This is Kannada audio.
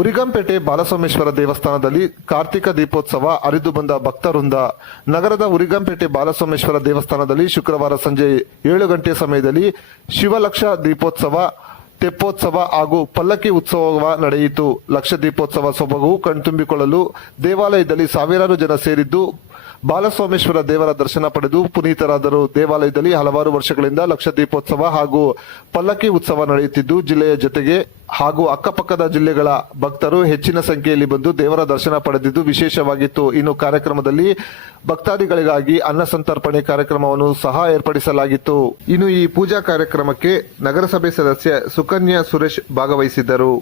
ಉರಿಗಂಪೇಟೆ ಬಾಲಸೋಮೇಶ್ವರ ದೇವಸ್ಥಾನದಲ್ಲಿ ಕಾರ್ತಿಕ ದೀಪೋತ್ಸವ ಅರಿದು ಬಂದ ಭಕ್ತವೃಂದ, ನಗರದ ಉರಿಗಂಪೇಟೆ ಬಾಲಸೋಮೇಶ್ವರ ದೇವಸ್ಥಾನದಲ್ಲಿ ಶುಕ್ರವಾರ ಸಂಜೆ ಏಳು ಗಂಟೆ ಸಮಯದಲ್ಲಿ ಶಿವಲಕ್ಷ ದೀಪೋತ್ಸವ, ತೆಪ್ಪೋತ್ಸವ ಹಾಗೂ ಪಲ್ಲಕ್ಕಿ ಉತ್ಸವ ನಡೆಯಿತು. ಲಕ್ಷ ದೀಪೋತ್ಸವ ಸೊಬಗು ಕಣ್ತುಂಬಿಕೊಳ್ಳಲು ದೇವಾಲಯದಲ್ಲಿ ಸಾವಿರಾರು ಜನ ಸೇರಿದ್ದು ಬಾಲಸೋಮೇಶ್ವರ ದೇವರ ದರ್ಶನ ಪಡೆದು ಪುನೀತರಾದರು. ದೇವಾಲಯದಲ್ಲಿ ಹಲವಾರು ವರ್ಷಗಳಿಂದ ಲಕ್ಷ ದೀಪೋತ್ಸವ ಹಾಗೂ ಪಲ್ಲಕ್ಕಿ ಉತ್ಸವ ನಡೆಯುತ್ತಿದ್ದು, ಜಿಲ್ಲೆಯ ಜೊತೆಗೆ ಹಾಗೂ ಅಕ್ಕಪಕ್ಕದ ಜಿಲ್ಲೆಗಳ ಭಕ್ತರು ಹೆಚ್ಚಿನ ಸಂಖ್ಯೆಯಲ್ಲಿ ಬಂದು ದೇವರ ದರ್ಶನ ಪಡೆದಿದ್ದು ವಿಶೇಷವಾಗಿತ್ತು. ಇನ್ನು ಕಾರ್ಯಕ್ರಮದಲ್ಲಿ ಭಕ್ತಾದಿಗಳಿಗಾಗಿ ಅನ್ನ ಸಂತರ್ಪಣೆ ಕಾರ್ಯಕ್ರಮವನ್ನು ಸಹ ಏರ್ಪಡಿಸಲಾಗಿತ್ತು. ಇನ್ನು ಈ ಪೂಜಾ ಕಾರ್ಯಕ್ರಮಕ್ಕೆ ನಗರಸಭೆ ಸದಸ್ಯ ಸುಕನ್ಯಾ ಸುರೇಶ್ ಭಾಗವಹಿಸಿದ್ದರು.